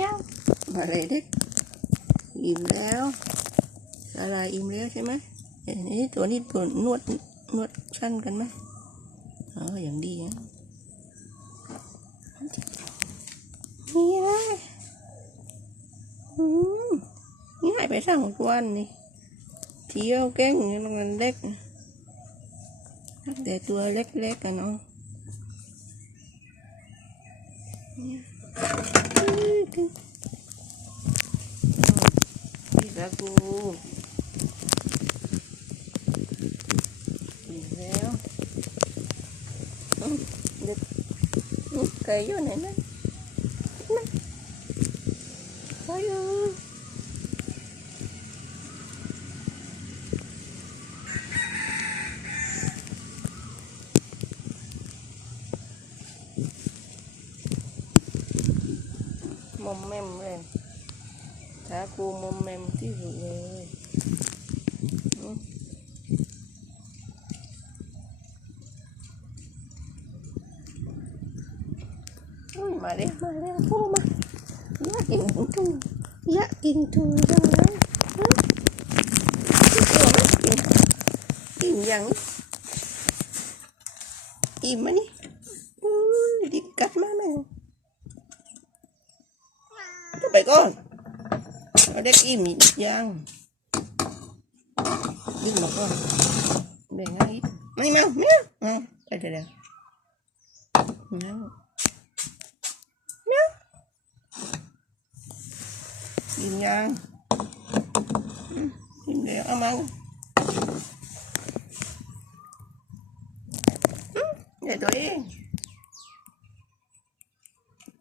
nhau mà lại đấy im แล้วอะไรอิ่มแล้วใช่ไหมเอ้ยนี่ตัวนี้ตัวนวดนวดสั้นกันไหมอ๋ออย่างดีนะนี่เลยอืมนี่ายไปสองวันนี่เที่ยวแก้งมันเล็กแต่ตัวเล็กๆกันเนาะ พี่ตากูอีกแล้วเด็กอื้อไก่อยู่ไหนนะนนั่นไก่อยู่ มอมแมมเลยถ้ากูมอมแมมที่สุดเลยอุ้ยมาเร็วมาเร็วพูมาอยากกินทูอยากกินทูจังเลยฮะตัวไม่กินกินยังอิ่มไหมนี่ Ito ba ko? Odek imi yang. Đi mà con. Để ngay. Mày mau, mẹ. Ờ, đây đây đây. Mẹ. Mẹ. Im yang. Ừ, Im để ăn ăn. Ừ, để tôi.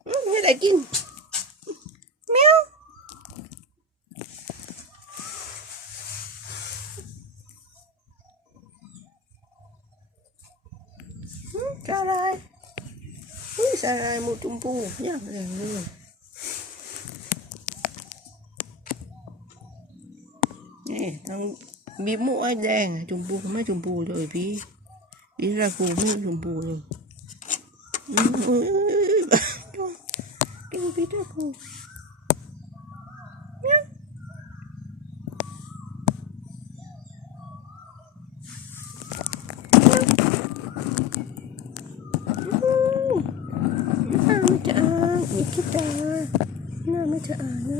Như đại kinh. Meow. Sarai. Ui, Sarai mau tumpu. Ya, yang dulu. Nè, thằng bị mũ ai đèn trùng bù mấy trùng bù rồi bí bí ra phù mấy trùng bù rồi cái bí ra cù จ้าหน้าไม่จะอ่านนะ